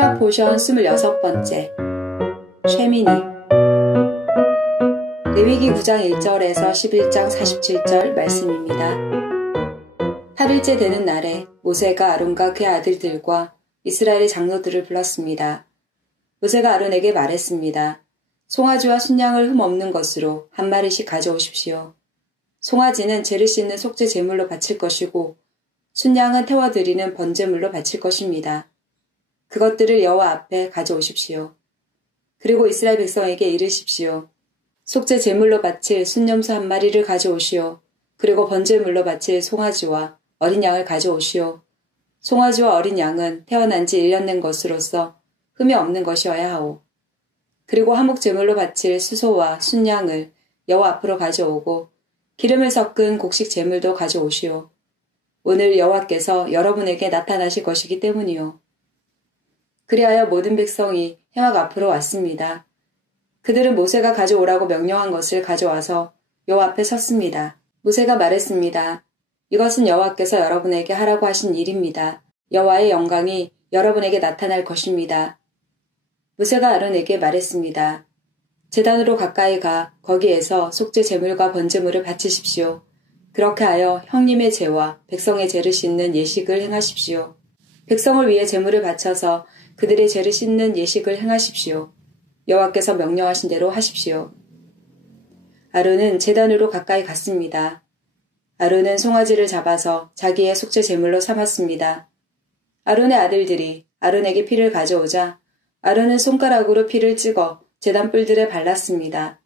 토라 포션 26번째 쉐미니 레위기 9장 1절에서 11장 47절 말씀입니다. 8일째 되는 날에 모세가 아론과 그의 아들들과 이스라엘의 장로들을 불렀습니다. 모세가 아론에게 말했습니다. 송아지와 순양을 흠없는 것으로 한 마리씩 가져오십시오. 송아지는 죄를 씻는 속죄 제물로 바칠 것이고 순양은 태워드리는 번제물로 바칠 것입니다. 그것들을 여호와 앞에 가져오십시오. 그리고 이스라엘 백성에게 이르십시오. 속죄 제물로 바칠 순염소 한 마리를 가져오시오. 그리고 번제물로 바칠 송아지와 어린 양을 가져오시오. 송아지와 어린 양은 태어난 지 1년 된 것으로서 흠이 없는 것이어야 하오. 그리고 화목 제물로 바칠 수소와 순양을 여호와 앞으로 가져오고 기름을 섞은 곡식 제물도 가져오시오. 오늘 여호와께서 여러분에게 나타나실 것이기 때문이요. 그리하여 모든 백성이 회막 앞으로 왔습니다. 그들은 모세가 가져오라고 명령한 것을 가져와서 여호와 앞에 섰습니다. 모세가 말했습니다. 이것은 여호와께서 여러분에게 하라고 하신 일입니다. 여호와의 영광이 여러분에게 나타날 것입니다. 모세가 아론에게 말했습니다. 제단으로 가까이 가 거기에서 속죄 제물과 번제물을 바치십시오. 그렇게 하여 형님의 죄와 백성의 죄를 씻는 예식을 행하십시오. 백성을 위해 제물을 바쳐서 그들의 죄를 씻는 예식을 행하십시오. 여호와께서 명령하신 대로 하십시오. 아론은 제단으로 가까이 갔습니다. 아론은 송아지를 잡아서 자기의 속죄 제물로 삼았습니다. 아론의 아들들이 아론에게 피를 가져오자 아론은 손가락으로 피를 찍어 제단 뿔들에 발랐습니다.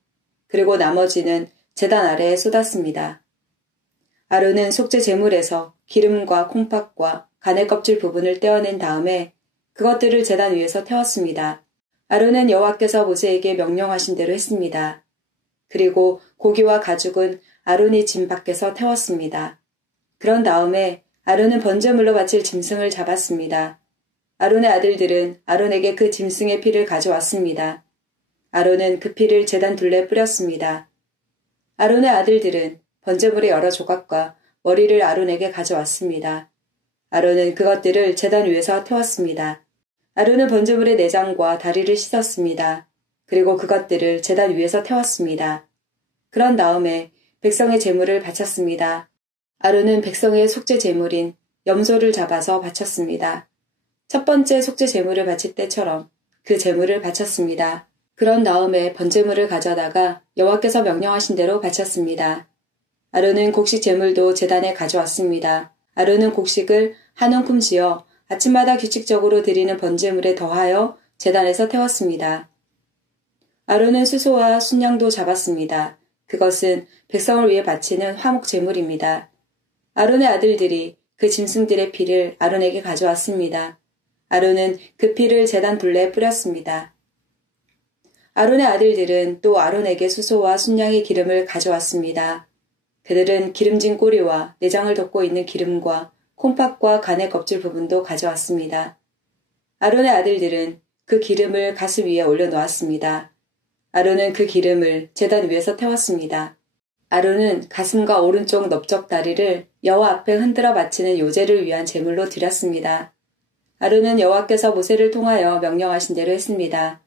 그리고 나머지는 제단 아래에 쏟았습니다. 아론은 속죄 제물에서 기름과 콩팥과 가내 껍질 부분을 떼어낸 다음에 그것들을 제단 위에서 태웠습니다. 아론은 여호와께서 모세에게 명령하신 대로 했습니다. 그리고 고기와 가죽은 아론이 짐 밖에서 태웠습니다. 그런 다음에 아론은 번제물로 바칠 짐승을 잡았습니다. 아론의 아들들은 아론에게 그 짐승의 피를 가져왔습니다. 아론은 그 피를 제단 둘레에 뿌렸습니다. 아론의 아들들은 번제물의 여러 조각과 머리를 아론에게 가져왔습니다. 아론은 그것들을 제단 위에서 태웠습니다. 아론은 번제물의 내장과 다리를 씻었습니다. 그리고 그것들을 제단 위에서 태웠습니다. 그런 다음에 백성의 제물을 바쳤습니다. 아론은 백성의 속죄 제물인 염소를 잡아서 바쳤습니다. 첫 번째 속죄 제물을 바칠 때처럼 그 제물을 바쳤습니다. 그런 다음에 번제물을 가져다가 여호와께서 명령하신 대로 바쳤습니다. 아론은 곡식 제물도 제단에 가져왔습니다. 아론은 곡식을 한 움큼 지어 아침마다 규칙적으로 드리는 번제물에 더하여 제단에서 태웠습니다. 아론은 수소와 순양도 잡았습니다. 그것은 백성을 위해 바치는 화목 제물입니다. 아론의 아들들이 그 짐승들의 피를 아론에게 가져왔습니다. 아론은 그 피를 제단 둘레에 뿌렸습니다. 아론의 아들들은 또 아론에게 수소와 순양의 기름을 가져왔습니다. 그들은 기름진 꼬리와 내장을 덮고 있는 기름과 콩팥과 간의 껍질 부분도 가져왔습니다. 아론의 아들들은 그 기름을 가슴 위에 올려놓았습니다. 아론은 그 기름을 제단 위에서 태웠습니다. 아론은 가슴과 오른쪽 넓적 다리를 여호와 앞에 흔들어 바치는 요제를 위한 제물로 드렸습니다. 아론은 여호와께서 모세를 통하여 명령하신 대로 했습니다.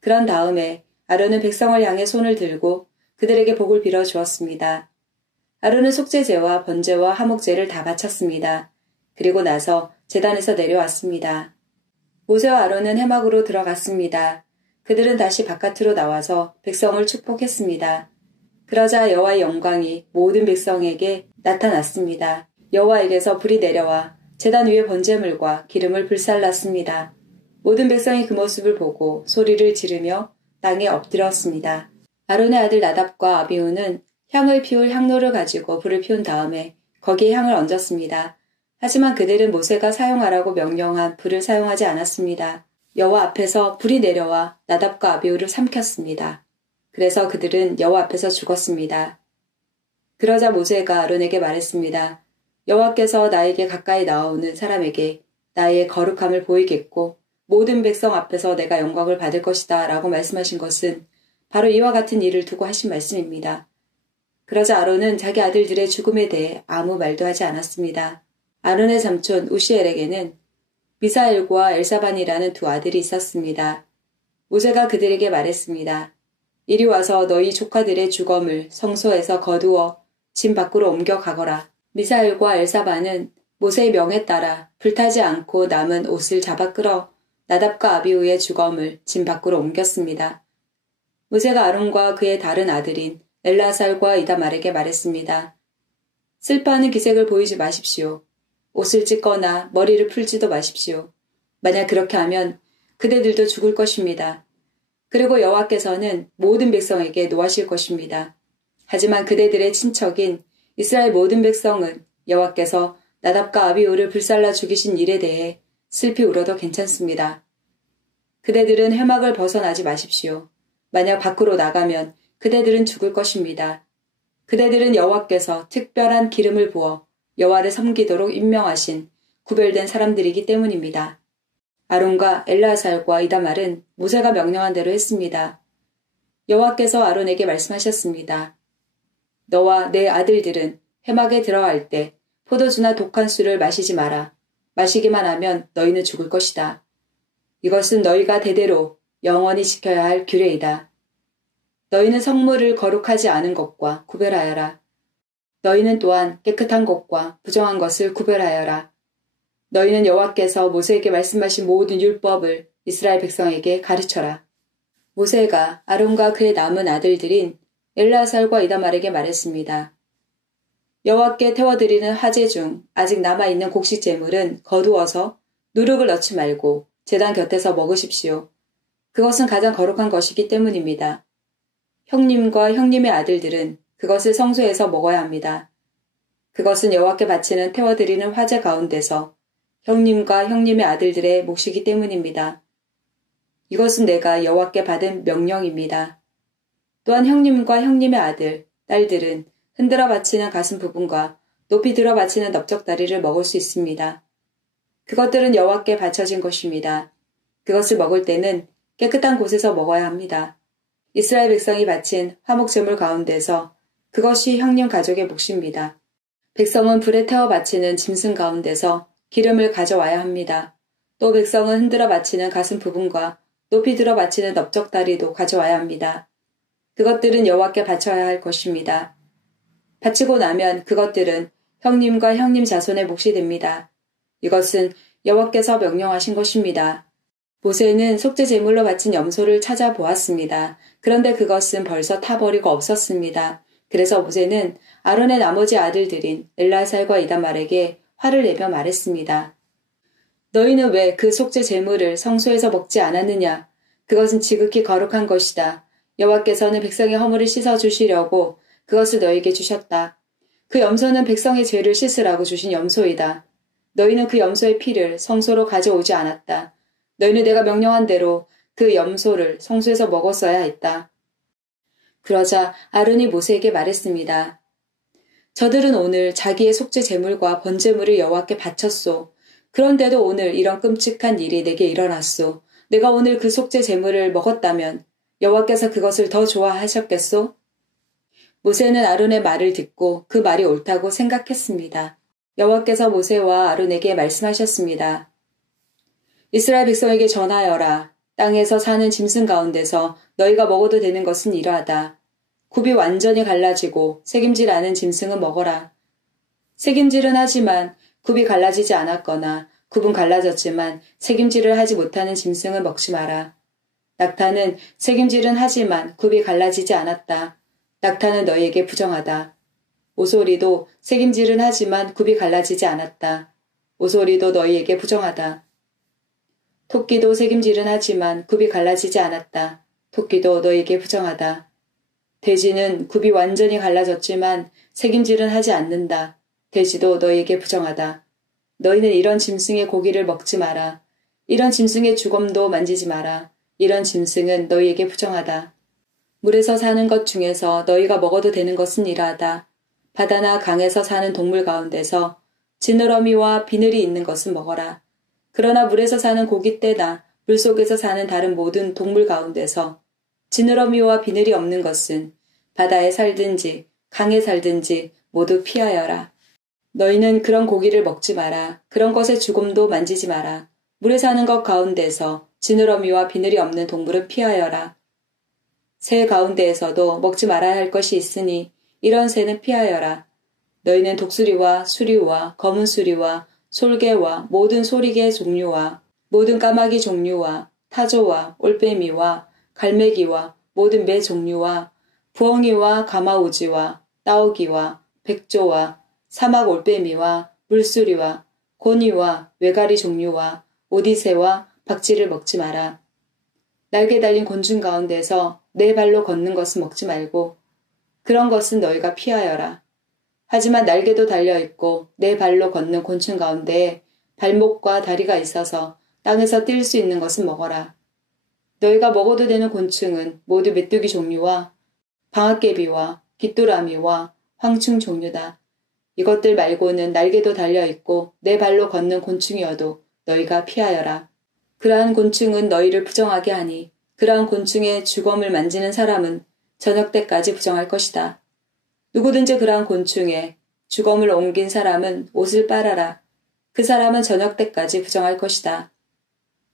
그런 다음에 아론은 백성을 향해 손을 들고 그들에게 복을 빌어 주었습니다. 아론은 속죄제와 번제와 화목제를 다 바쳤습니다. 그리고 나서 제단에서 내려왔습니다. 모세와 아론은 회막으로 들어갔습니다. 그들은 다시 바깥으로 나와서 백성을 축복했습니다. 그러자 여호와의 영광이 모든 백성에게 나타났습니다. 여호와에게서 불이 내려와 제단 위에 번제물과 기름을 불살랐습니다. 모든 백성이 그 모습을 보고 소리를 지르며 땅에 엎드렸습니다. 아론의 아들 나답과 아비후는 향을 피울 향로를 가지고 불을 피운 다음에 거기에 향을 얹었습니다. 하지만 그들은 모세가 사용하라고 명령한 불을 사용하지 않았습니다. 여호와 앞에서 불이 내려와 나답과 아비후를 삼켰습니다. 그래서 그들은 여호와 앞에서 죽었습니다. 그러자 모세가 아론에게 말했습니다. 여호와께서 나에게 가까이 나오는 사람에게 나의 거룩함을 보이겠고 모든 백성 앞에서 내가 영광을 받을 것이다 라고 말씀하신 것은 바로 이와 같은 일을 두고 하신 말씀입니다. 그러자 아론은 자기 아들들의 죽음에 대해 아무 말도 하지 않았습니다. 아론의 삼촌 우시엘에게는 미사엘과 엘사반이라는 두 아들이 있었습니다. 모세가 그들에게 말했습니다. 이리 와서 너희 조카들의 주검을 성소에서 거두어 진 밖으로 옮겨 가거라. 미사엘과 엘사반은 모세의 명에 따라 불타지 않고 남은 옷을 잡아 끌어 나답과 아비후의 주검을 진 밖으로 옮겼습니다. 모세가 아론과 그의 다른 아들인 엘라살과 이다말에게 말했습니다. 슬퍼하는 기색을 보이지 마십시오. 옷을 찢거나 머리를 풀지도 마십시오. 만약 그렇게 하면 그대들도 죽을 것입니다. 그리고 여호와께서는 모든 백성에게 노하실 것입니다. 하지만 그대들의 친척인 이스라엘 모든 백성은 여호와께서 나답과 아비후를 불살라 죽이신 일에 대해 슬피 울어도 괜찮습니다. 그대들은 회막을 벗어나지 마십시오. 만약 밖으로 나가면 그대들은 죽을 것입니다. 그대들은 여호와께서 특별한 기름을 부어 여호와를 섬기도록 임명하신 구별된 사람들이기 때문입니다. 아론과 엘라살과 이다말은 모세가 명령한 대로 했습니다. 여호와께서 아론에게 말씀하셨습니다. 너와 내 아들들은 회막에 들어갈 때 포도주나 독한 술을 마시지 마라. 마시기만 하면 너희는 죽을 것이다. 이것은 너희가 대대로 영원히 지켜야 할 규례이다. 너희는 성물을 거룩하지 않은 것과 구별하여라. 너희는 또한 깨끗한 것과 부정한 것을 구별하여라. 너희는 여호와께서 모세에게 말씀하신 모든 율법을 이스라엘 백성에게 가르쳐라. 모세가 아론과 그의 남은 아들들인 엘라살과 이다말에게 말했습니다. 여호와께 태워드리는 화제 중 아직 남아있는 곡식 제물은 거두어서 누룩을 넣지 말고 제단 곁에서 먹으십시오. 그것은 가장 거룩한 것이기 때문입니다. 형님과 형님의 아들들은 그것을 성소에서 먹어야 합니다. 그것은 여호와께 바치는 태워드리는 화제 가운데서 형님과 형님의 아들들의 몫이기 때문입니다. 이것은 내가 여호와께 받은 명령입니다. 또한 형님과 형님의 아들, 딸들은 흔들어 바치는 가슴 부분과 높이 들어 바치는 넓적다리를 먹을 수 있습니다. 그것들은 여호와께 바쳐진 것입니다. 그것을 먹을 때는 깨끗한 곳에서 먹어야 합니다. 이스라엘 백성이 바친 화목제물 가운데서 그것이 형님 가족의 몫입니다. 백성은 불에 태워 바치는 짐승 가운데서 기름을 가져와야 합니다. 또 백성은 흔들어 바치는 가슴 부분과 높이 들어 바치는 넓적다리도 가져와야 합니다. 그것들은 여호와께 바쳐야 할 것입니다. 바치고 나면 그것들은 형님과 형님 자손의 몫이 됩니다. 이것은 여호와께서 명령하신 것입니다. 모세는 속죄 제물로 바친 염소를 찾아보았습니다. 그런데 그것은 벌써 타버리고 없었습니다. 그래서 모세는 아론의 나머지 아들들인 엘라살과 이다말에게 화를 내며 말했습니다. 너희는 왜 그 속죄 제물을 성소에서 먹지 않았느냐? 그것은 지극히 거룩한 것이다. 여호와께서는 백성의 허물을 씻어주시려고 그것을 너희에게 주셨다. 그 염소는 백성의 죄를 씻으라고 주신 염소이다. 너희는 그 염소의 피를 성소로 가져오지 않았다. 너희는 내가 명령한 대로 그 염소를 성소에서 먹었어야 했다. 그러자 아론이 모세에게 말했습니다. 저들은 오늘 자기의 속죄 제물과 번제물을 여호와께 바쳤소. 그런데도 오늘 이런 끔찍한 일이 내게 일어났소. 내가 오늘 그 속죄 제물을 먹었다면 여호와께서 그것을 더 좋아하셨겠소? 모세는 아론의 말을 듣고 그 말이 옳다고 생각했습니다. 여호와께서 모세와 아론에게 말씀하셨습니다. 이스라엘 백성에게 전하여라. 땅에서 사는 짐승 가운데서 너희가 먹어도 되는 것은 이러하다. 굽이 완전히 갈라지고 새김질 않은 짐승은 먹어라. 새김질은 하지만 굽이 갈라지지 않았거나 굽은 갈라졌지만 새김질을 하지 못하는 짐승은 먹지 마라. 낙타는 새김질은 하지만 굽이 갈라지지 않았다. 낙타는 너희에게 부정하다. 오소리도 새김질은 하지만 굽이 갈라지지 않았다. 오소리도 너희에게 부정하다. 토끼도 새김질은 하지만 굽이 갈라지지 않았다. 토끼도 너희에게 부정하다. 돼지는 굽이 완전히 갈라졌지만 새김질은 하지 않는다. 돼지도 너희에게 부정하다. 너희는 이런 짐승의 고기를 먹지 마라. 이런 짐승의 주검도 만지지 마라. 이런 짐승은 너희에게 부정하다. 물에서 사는 것 중에서 너희가 먹어도 되는 것은 이러하다. 바다나 강에서 사는 동물 가운데서 지느러미와 비늘이 있는 것은 먹어라. 그러나 물에서 사는 고깃대나 물속에서 사는 다른 모든 동물 가운데서 지느러미와 비늘이 없는 것은 바다에 살든지 강에 살든지 모두 피하여라. 너희는 그런 고기를 먹지 마라. 그런 것의 주검도 만지지 마라. 물에 사는 것 가운데서 지느러미와 비늘이 없는 동물은 피하여라. 새 가운데에서도 먹지 말아야 할 것이 있으니 이런 새는 피하여라. 너희는 독수리와 수리와 검은 수리와 솔개와 모든 소리개 종류와 모든 까마귀 종류와 타조와 올빼미와 갈매기와 모든 매 종류와 부엉이와 가마우지와 따오기와 백조와 사막 올빼미와 물수리와 고니와 외가리 종류와 오디새와 박쥐를 먹지 마라. 날개 달린 곤충 가운데서 내 발로 걷는 것은 먹지 말고 그런 것은 너희가 피하여라. 하지만 날개도 달려있고 내 발로 걷는 곤충 가운데에 발목과 다리가 있어서 땅에서 뛸 수 있는 것은 먹어라. 너희가 먹어도 되는 곤충은 모두 메뚜기 종류와 방앗개비와 귀뚜라미와 황충 종류다. 이것들 말고는 날개도 달려있고 내 발로 걷는 곤충이어도 너희가 피하여라. 그러한 곤충은 너희를 부정하게 하니 그러한 곤충의 주검을 만지는 사람은 저녁 때까지 부정할 것이다. 누구든지 그러한 곤충에 주검을 옮긴 사람은 옷을 빨아라. 그 사람은 저녁 때까지 부정할 것이다.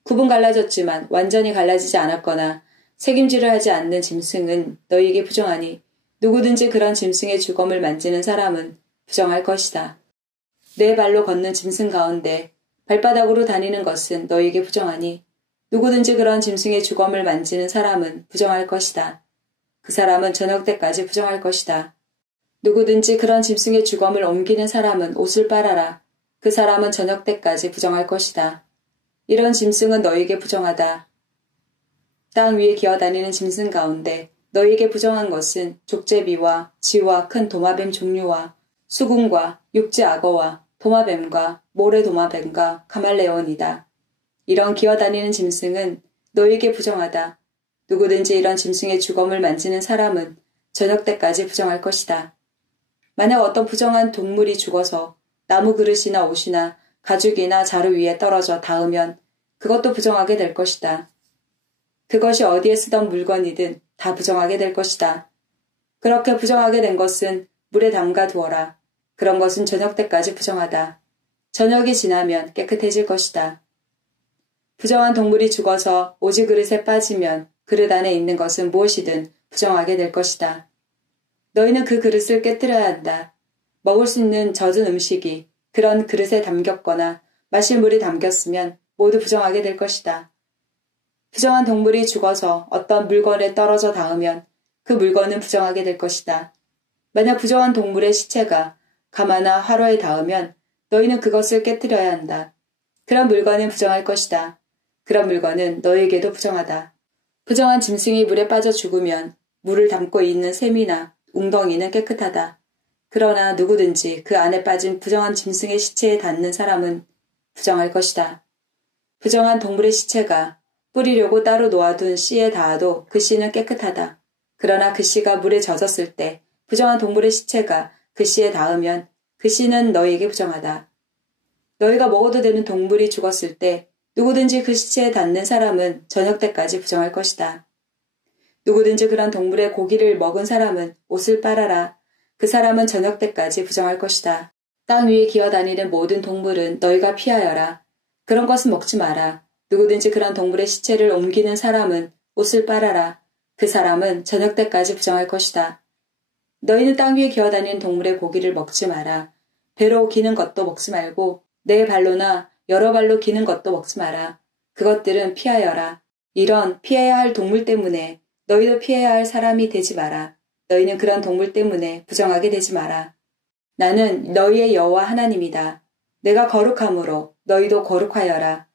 구분 갈라졌지만 완전히 갈라지지 않았거나 책임질을 하지 않는 짐승은 너희에게 부정하니 누구든지 그런 짐승의 주검을 만지는 사람은 부정할 것이다. 내 발로 걷는 짐승 가운데 발바닥으로 다니는 것은 너희에게 부정하니 누구든지 그런 짐승의 주검을 만지는 사람은 부정할 것이다. 그 사람은 저녁 때까지 부정할 것이다. 누구든지 그런 짐승의 주검을 옮기는 사람은 옷을 빨아라. 그 사람은 저녁 때까지 부정할 것이다. 이런 짐승은 너희에게 부정하다. 땅 위에 기어다니는 짐승 가운데 너희에게 부정한 것은 족제비와 쥐와 큰 도마뱀 종류와 수궁과 육지악어와 도마뱀과 모래도마뱀과 가말레온이다. 이런 기어다니는 짐승은 너희에게 부정하다. 누구든지 이런 짐승의 주검을 만지는 사람은 저녁 때까지 부정할 것이다. 만약 어떤 부정한 동물이 죽어서 나무 그릇이나 옷이나 가죽이나 자루 위에 떨어져 닿으면 그것도 부정하게 될 것이다. 그것이 어디에 쓰던 물건이든 다 부정하게 될 것이다. 그렇게 부정하게 된 것은 물에 담가 두어라. 그런 것은 저녁 때까지 부정하다. 저녁이 지나면 깨끗해질 것이다. 부정한 동물이 죽어서 오지 그릇에 빠지면 그릇 안에 있는 것은 무엇이든 부정하게 될 것이다. 너희는 그 그릇을 깨뜨려야 한다. 먹을 수 있는 젖은 음식이 그런 그릇에 담겼거나 마실 물이 담겼으면 모두 부정하게 될 것이다. 부정한 동물이 죽어서 어떤 물건에 떨어져 닿으면 그 물건은 부정하게 될 것이다. 만약 부정한 동물의 시체가 가마나 화로에 닿으면 너희는 그것을 깨뜨려야 한다. 그런 물건은 부정할 것이다. 그런 물건은 너희에게도 부정하다. 부정한 짐승이 물에 빠져 죽으면 물을 담고 있는 샘이나 웅덩이는 깨끗하다. 그러나 누구든지 그 안에 빠진 부정한 짐승의 시체에 닿는 사람은 부정할 것이다. 부정한 동물의 시체가 뿌리려고 따로 놓아둔 씨에 닿아도 그 씨는 깨끗하다. 그러나 그 씨가 물에 젖었을 때 부정한 동물의 시체가 그 씨에 닿으면 그 씨는 너희에게 부정하다. 너희가 먹어도 되는 동물이 죽었을 때 누구든지 그 시체에 닿는 사람은 저녁 때까지 부정할 것이다. 누구든지 그런 동물의 고기를 먹은 사람은 옷을 빨아라. 그 사람은 저녁 때까지 부정할 것이다. 땅 위에 기어다니는 모든 동물은 너희가 피하여라. 그런 것은 먹지 마라. 누구든지 그런 동물의 시체를 옮기는 사람은 옷을 빨아라. 그 사람은 저녁 때까지 부정할 것이다. 너희는 땅 위에 기어다니는 동물의 고기를 먹지 마라. 배로 기는 것도 먹지 말고 네 발로나 여러 발로 기는 것도 먹지 마라. 그것들은 피하여라. 이런 피해야 할 동물 때문에 너희도 피해야 할 사람이 되지 마라. 너희는 그런 동물 때문에 부정하게 되지 마라. 나는 너희의 여호와 하나님이다. 내가 거룩함으로 너희도 거룩하여라.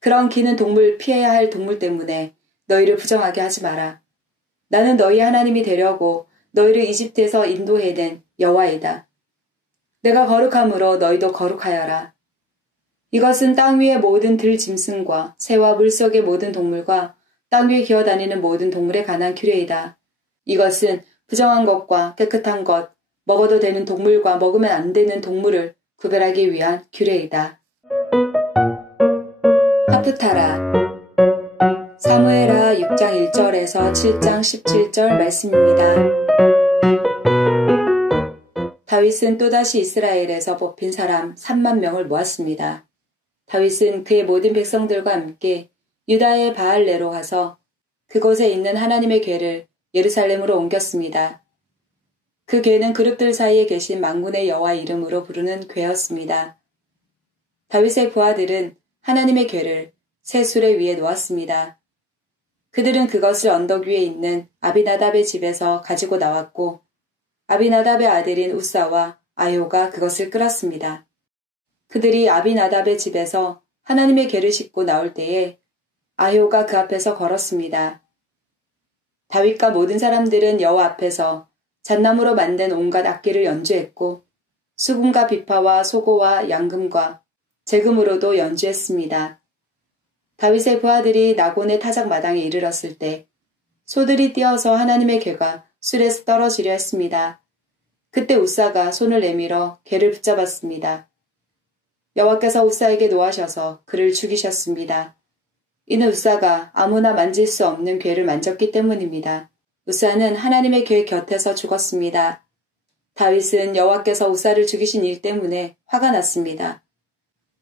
그런 기는 동물 피해야 할 동물 때문에 너희를 부정하게 하지 마라. 나는 너희 하나님이 되려고 너희를 이집트에서 인도해낸 여호와이다. 내가 거룩함으로 너희도 거룩하여라. 이것은 땅 위의 모든 들짐승과 새와 물속의 모든 동물과 땅 위에 기어다니는 모든 동물에 관한 규례이다. 이것은 부정한 것과 깨끗한 것, 먹어도 되는 동물과 먹으면 안 되는 동물을 구별하기 위한 규례이다. 하프타라 사무엘하 6장 1절에서 7장 17절 말씀입니다. 다윗은 또다시 이스라엘에서 뽑힌 사람 3만 명을 모았습니다. 다윗은 그의 모든 백성들과 함께 유다의 바알레로 가서 그곳에 있는 하나님의 궤를 예루살렘으로 옮겼습니다. 그 궤는 그룹들 사이에 계신 만군의 여호와 이름으로 부르는 궤였습니다. 다윗의 부하들은 하나님의 궤를 새 수레 위에 놓았습니다. 그들은 그것을 언덕 위에 있는 아비나답의 집에서 가지고 나왔고 아비나답의 아들인 우사와 아효가 그것을 끌었습니다. 그들이 아비나답의 집에서 하나님의 궤를 싣고 나올 때에 아효가 그 앞에서 걸었습니다. 다윗과 모든 사람들은 여호와 앞에서 잣나무로 만든 온갖 악기를 연주했고 수금과 비파와 소고와 양금과 재금으로도 연주했습니다. 다윗의 부하들이 나곤의 타작 마당에 이르렀을 때 소들이 뛰어서 하나님의 궤가 술에서 떨어지려 했습니다. 그때 우사가 손을 내밀어 궤를 붙잡았습니다. 여호와께서 우사에게 노하셔서 그를 죽이셨습니다. 이는 우사가 아무나 만질 수 없는 궤를 만졌기 때문입니다. 우사는 하나님의 궤 곁에서 죽었습니다. 다윗은 여호와께서 우사를 죽이신 일 때문에 화가 났습니다.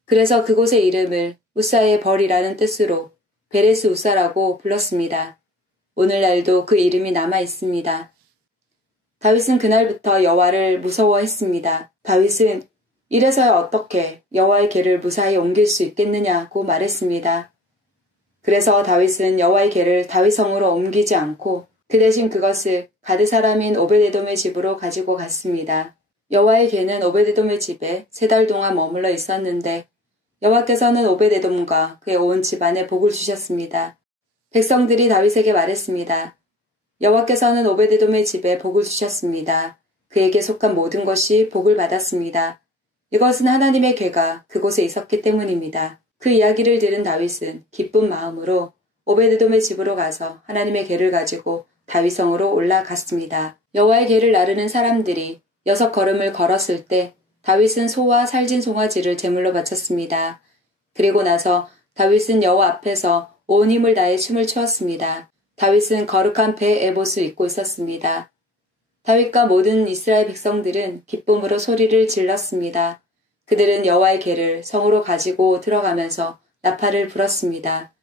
그래서 그곳의 이름을 우사의 벌이라는 뜻으로 베레스 우사라고 불렀습니다. 오늘날도 그 이름이 남아 있습니다. 다윗은 그날부터 여호와를 무서워했습니다. 다윗은 이래서야 어떻게 여호와의 궤를 무사히 옮길 수 있겠느냐고 말했습니다. 그래서 다윗은 여호와의 궤를 다윗성으로 옮기지 않고 그 대신 그것을 가드 사람인 오베데돔의 집으로 가지고 갔습니다. 여호와의 궤는 오베데돔의 집에 3달 동안 머물러 있었는데 여호와께서는 오베데돔과 그의 온 집안에 복을 주셨습니다. 백성들이 다윗에게 말했습니다. 여호와께서는 오베데돔의 집에 복을 주셨습니다. 그에게 속한 모든 것이 복을 받았습니다. 이것은 하나님의 궤가 그곳에 있었기 때문입니다. 그 이야기를 들은 다윗은 기쁜 마음으로 오베데돔의 집으로 가서 하나님의 궤를 가지고 다윗성으로 올라갔습니다. 여호와의 궤를 나르는 사람들이 6걸음을 걸었을 때 다윗은 소와 살진 송아지를 제물로 바쳤습니다. 그리고 나서 다윗은 여호와 앞에서 온 힘을 다해 춤을 추었습니다. 다윗은 거룩한 배 에봇을 입고 있었습니다. 다윗과 모든 이스라엘 백성들은 기쁨으로 소리를 질렀습니다. 그들은 여호와의 궤를 성으로 가지고 들어가면서 나팔을 불었습니다.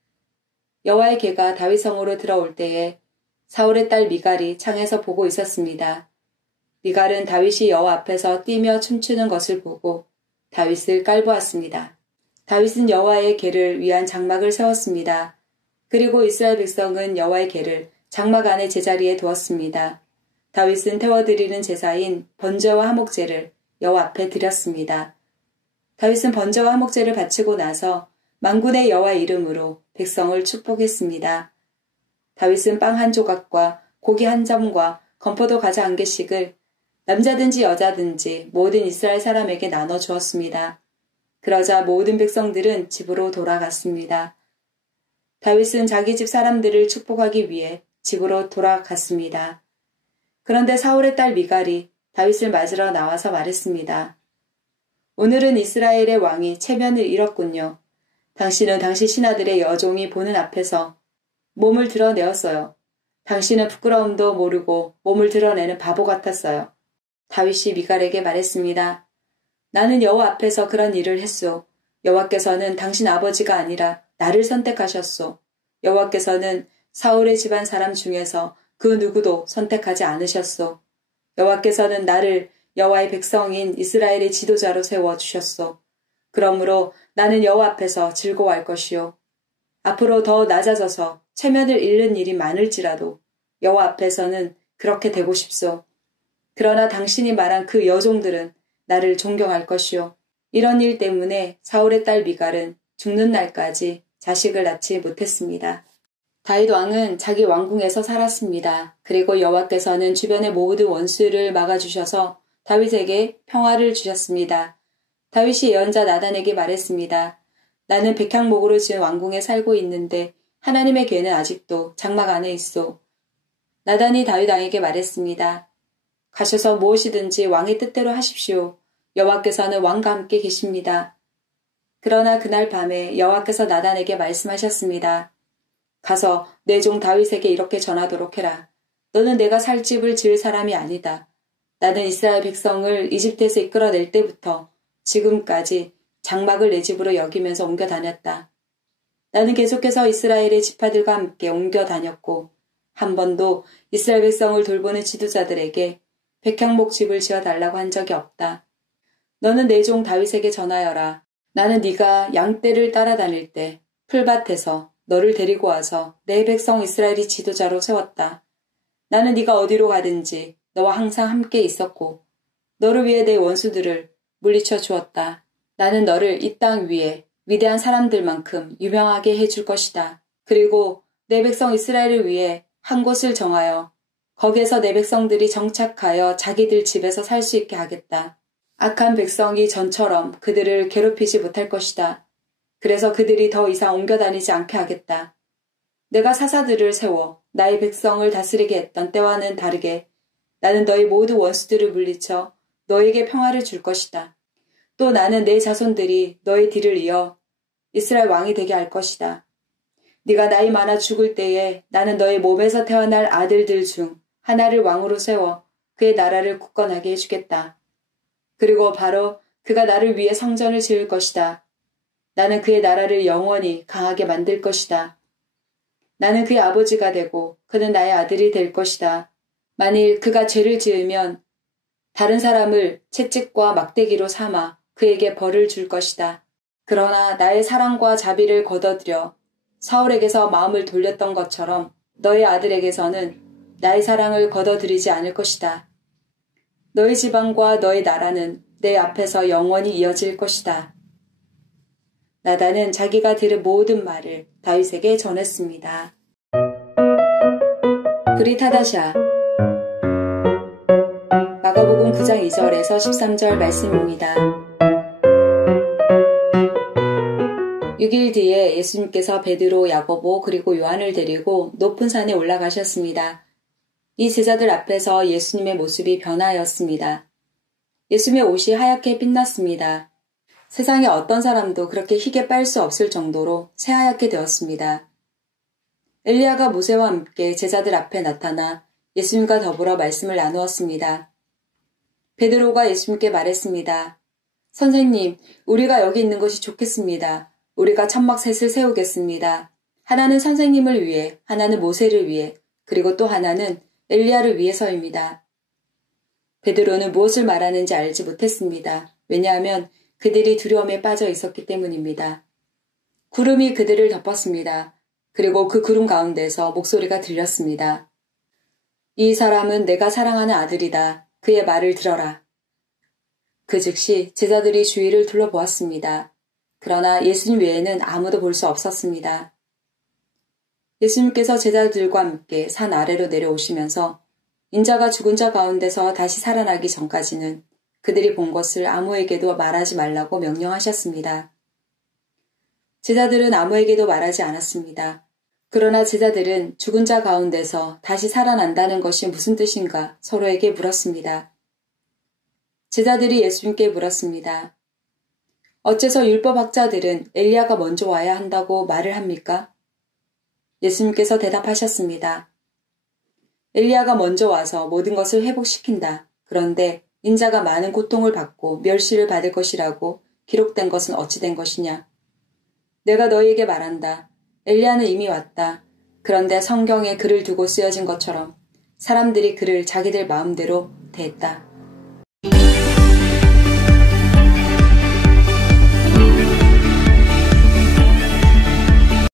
여호와의 궤가 다윗 성으로 들어올 때에 사울의 딸 미갈이 창에서 보고 있었습니다. 미갈은 다윗이 여호와 앞에서 뛰며 춤추는 것을 보고 다윗을 깔보았습니다. 다윗은 여호와의 궤를 위한 장막을 세웠습니다. 그리고 이스라엘 백성은 여호와의 궤를 장막 안의 제자리에 두었습니다. 다윗은 태워드리는 제사인 번제와 화목제를 여호와 앞에 드렸습니다. 다윗은 번제와 화목제를 바치고 나서 만군의 여호와 이름으로 백성을 축복했습니다. 다윗은 빵 한 조각과 고기 한 점과 건포도 과자 한 개씩을 남자든지 여자든지 모든 이스라엘 사람에게 나눠 주었습니다. 그러자 모든 백성들은 집으로 돌아갔습니다. 다윗은 자기 집 사람들을 축복하기 위해 집으로 돌아갔습니다. 그런데 사울의 딸 미갈이 다윗을 맞으러 나와서 말했습니다. 오늘은 이스라엘의 왕이 체면을 잃었군요. 당신은 당신 신하들의 여종이 보는 앞에서 몸을 드러내었어요. 당신은 부끄러움도 모르고 몸을 드러내는 바보 같았어요. 다윗이 미갈에게 말했습니다. 나는 여호와 앞에서 그런 일을 했소. 여호와께서는 당신 아버지가 아니라 나를 선택하셨소. 여호와께서는 사울의 집안 사람 중에서 그 누구도 선택하지 않으셨소. 여호와께서는 나를 여호와의 백성인 이스라엘의 지도자로 세워주셨소. 그러므로 나는 여호와 앞에서 즐거워할 것이요. 앞으로 더 낮아져서 체면을 잃는 일이 많을지라도 여호와 앞에서는 그렇게 되고 싶소. 그러나 당신이 말한 그 여종들은 나를 존경할 것이요. 이런 일 때문에 사울의 딸 미갈은 죽는 날까지 자식을 낳지 못했습니다. 다윗 왕은 자기 왕궁에서 살았습니다. 그리고 여호와께서는 주변의 모든 원수를 막아주셔서 다윗에게 평화를 주셨습니다. 다윗이 예언자 나단에게 말했습니다. 나는 백향목으로 지은 왕궁에 살고 있는데 하나님의 궤는 아직도 장막 안에 있소. 나단이 다윗 왕에게 말했습니다. 가셔서 무엇이든지 왕의 뜻대로 하십시오. 여호와께서는 왕과 함께 계십니다. 그러나 그날 밤에 여호와께서 나단에게 말씀하셨습니다. 가서 내 종 다윗에게 이렇게 전하도록 해라. 너는 내가 살 집을 지을 사람이 아니다. 나는 이스라엘 백성을 이집트에서 이끌어낼 때부터 지금까지 장막을 내 집으로 여기면서 옮겨 다녔다. 나는 계속해서 이스라엘의 지파들과 함께 옮겨 다녔고 한 번도 이스라엘 백성을 돌보는 지도자들에게 백향목 집을 지어달라고 한 적이 없다. 너는 내 종 다윗에게 전하여라. 나는 네가 양떼를 따라다닐 때 풀밭에서 너를 데리고 와서 내 백성 이스라엘의 지도자로 세웠다. 나는 네가 어디로 가든지 너와 항상 함께 있었고 너를 위해 내 원수들을 물리쳐 주었다. 나는 너를 이 땅 위에 위대한 사람들만큼 유명하게 해줄 것이다. 그리고 내 백성 이스라엘을 위해 한 곳을 정하여 거기에서 내 백성들이 정착하여 자기들 집에서 살 수 있게 하겠다. 악한 백성이 전처럼 그들을 괴롭히지 못할 것이다. 그래서 그들이 더 이상 옮겨 다니지 않게 하겠다. 내가 사사들을 세워 나의 백성을 다스리게 했던 때와는 다르게 나는 너희 모두 원수들을 물리쳐 너에게 평화를 줄 것이다. 또 나는 내 자손들이 너의 뒤를 이어 이스라엘 왕이 되게 할 것이다. 네가 나이 많아 죽을 때에 나는 너의 몸에서 태어날 아들들 중 하나를 왕으로 세워 그의 나라를 굳건하게 해주겠다. 그리고 바로 그가 나를 위해 성전을 지을 것이다. 나는 그의 나라를 영원히 강하게 만들 것이다. 나는 그의 아버지가 되고 그는 나의 아들이 될 것이다. 만일 그가 죄를 지으면 다른 사람을 채찍과 막대기로 삼아 그에게 벌을 줄 것이다. 그러나 나의 사랑과 자비를 거둬들여 사울에게서 마음을 돌렸던 것처럼 너의 아들에게서는 나의 사랑을 거둬들이지 않을 것이다. 너의 지방과 너의 나라는 내 앞에서 영원히 이어질 것이다. 나단은 자기가 들은 모든 말을 다윗에게 전했습니다. 브릿하다샤 마가복음 9장 2절에서 13절 말씀입니다. 6일 뒤에 예수님께서 베드로, 야고보 그리고 요한을 데리고 높은 산에 올라가셨습니다. 이 제자들 앞에서 예수님의 모습이 변화하였습니다. 예수님의 옷이 하얗게 빛났습니다. 세상에 어떤 사람도 그렇게 희게 빨 수 없을 정도로 새하얗게 되었습니다. 엘리야가 모세와 함께 제자들 앞에 나타나 예수님과 더불어 말씀을 나누었습니다. 베드로가 예수님께 말했습니다. 선생님, 우리가 여기 있는 것이 좋겠습니다. 우리가 천막 셋을 세우겠습니다. 하나는 선생님을 위해, 하나는 모세를 위해, 그리고 또 하나는 엘리야를 위해서입니다. 베드로는 무엇을 말하는지 알지 못했습니다. 왜냐하면 그들이 두려움에 빠져 있었기 때문입니다. 구름이 그들을 덮었습니다. 그리고 그 구름 가운데서 목소리가 들렸습니다. 이 사람은 내가 사랑하는 아들이다. 그의 말을 들어라. 그 즉시 제자들이 주위를 둘러보았습니다. 그러나 예수님 외에는 아무도 볼 수 없었습니다. 예수님께서 제자들과 함께 산 아래로 내려오시면서 인자가 죽은 자 가운데서 다시 살아나기 전까지는 그들이 본 것을 아무에게도 말하지 말라고 명령하셨습니다. 제자들은 아무에게도 말하지 않았습니다. 그러나 제자들은 죽은 자 가운데서 다시 살아난다는 것이 무슨 뜻인가 서로에게 물었습니다. 제자들이 예수님께 물었습니다. 어째서 율법학자들은 엘리야가 먼저 와야 한다고 말을 합니까? 예수님께서 대답하셨습니다. 엘리야가 먼저 와서 모든 것을 회복시킨다. 그런데 인자가 많은 고통을 받고 멸시를 받을 것이라고 기록된 것은 어찌 된 것이냐? 내가 너희에게 말한다. 엘리야는 이미 왔다. 그런데 성경에 글을 두고 쓰여진 것처럼 사람들이 그를 자기들 마음대로 대했다.